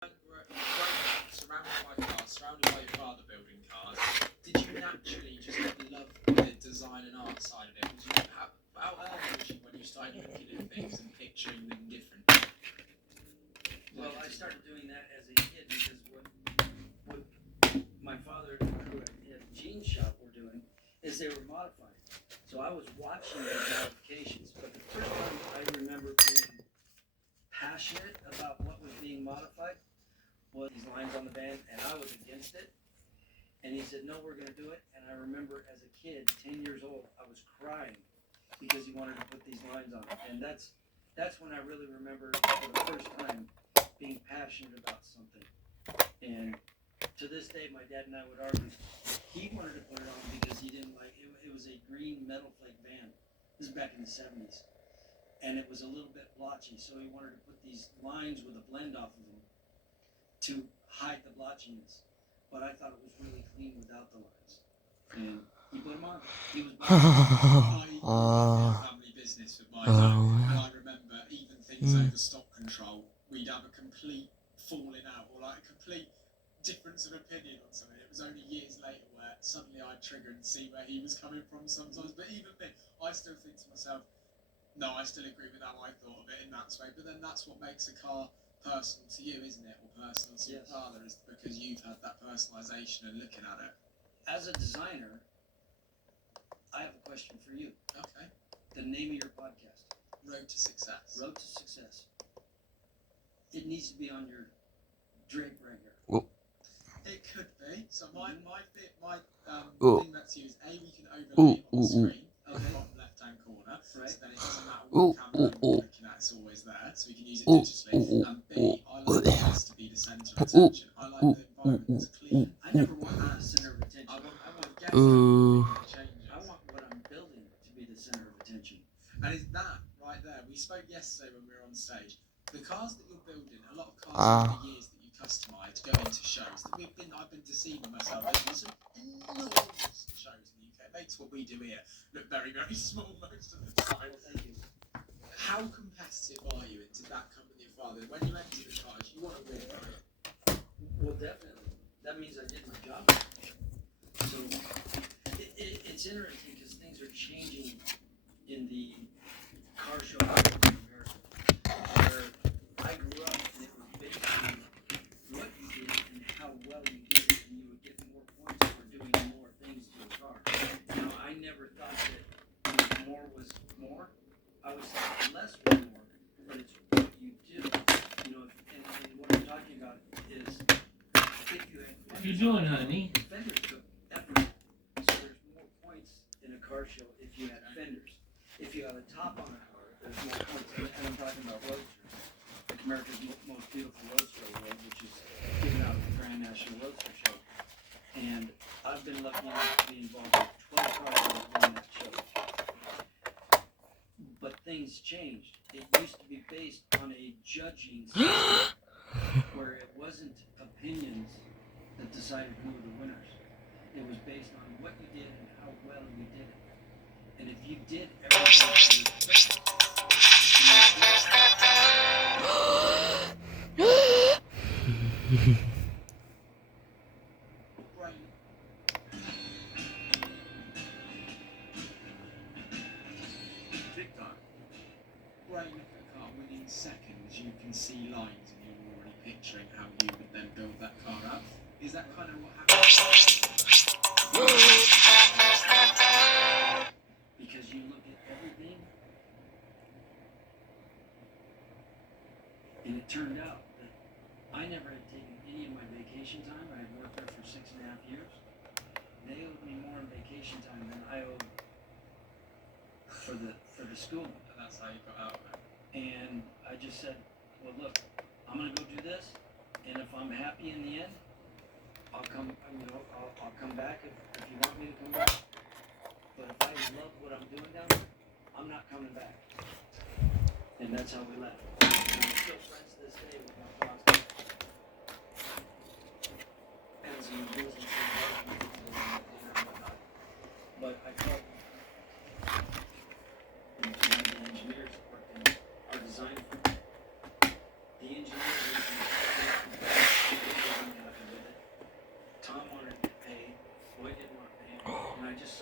Surrounded by cars, surrounded by your father building cars, did you naturally just love the design and art side of it? How early was you when you started looking at things and picturing them different? Well, I started doing that as a kid because what my father and the crew at Jean's shop were doing is they were modifying. So I was watching those modifications, but the first time I remember being passionate about what was being modified was these lines on the van, and I was against it. And he said, no, we're going to do it. And I remember as a kid, 10 years old, I was crying because he wanted to put these lines on it. And that's when I really remember for the first time being passionate about something. And to this day, my dad and I would argue. He wanted to put it on because he didn't like it. It was a green metal flake van. This is back in the 70s. And it was a little bit blotchy, so he wanted to put these lines with a blend off of them to hide the blotchiness. But I thought it was really clean without the lines. And he put them on. He was family business with my dad, and I remember even things over stock control, we'd have a complete falling out or like a complete difference of opinion on something. It was only years later where suddenly I'd trigger and see where he was coming from sometimes. But even then, I still think to myself, no, I still agree with how I thought of it in that way. But then that's what makes a car personal to you, isn't it? Or personal to your father, is because you've had that personalisation and looking at it. As a designer, I have a question for you. Okay. The name of your podcast? Road to Success. Road to Success. It needs to be on your drape right here. Oh. It could be. So my Oh. thing that's used, we can overlay it on the screen, at the bottom left-hand corner, Right. so then it doesn't matter what camera you're looking at, it's always there, so we can use it digitally. And B, I like this to be the centre of attention. I like the environment that's clean. I never want the center of attention. I want what I'm building to be the center of attention. And is that right there? We spoke yesterday when we were on stage. The cars that you're building, a lot of cars over the years that you customise go into shows. That I've been deceiving myself. There's some enormous shows in the UK. It makes what we do here look very, very small most of the time. Thank you. How competitive are you? And did that come with your father? When you enter the cars, you want to win, right? Well, definitely. That means I did my job. So it's interesting because things are changing in the car show market in America, where I grew up and it was based on what you did and how well you did it, and you would get more points for doing more things to a car. Now, I never thought that more was more. I was thought less was more, but it's what you do. You know, and what I'm talking about is if you had What you doing, honey? fenders took effort. So there's more points in a car show if you had fenders. If you have a top on a car, there's more points. And I'm talking about roadsters, like America's most beautiful roadster award, which is given out at the Grand National Roadster Show. And I've been lucky enough to be involved with 12 cars that have won that show. But things changed. It used to be based on a judging system where it wasn't opinions that decided who were the winners. It was based on what you did and how well you did it. And if you did everything TikTok. Brain of the car, within seconds you can see lines and you're already picturing how you would then build that car up. Is that kind of what happens? because you look at everything, and it turned out that I never had taken any of my vacation time. I had worked there for 6.5 years. They owed me more in vacation time than I owed for the school. And that's how you got out of it. And I just said, well, look, I'm gonna go do this, and if I'm happy in the end, I'll come. I'll come back if you want me to come back. But if I love what I'm doing down there, I'm not coming back. And that's how we left. And I'm still friends to this day with my boss.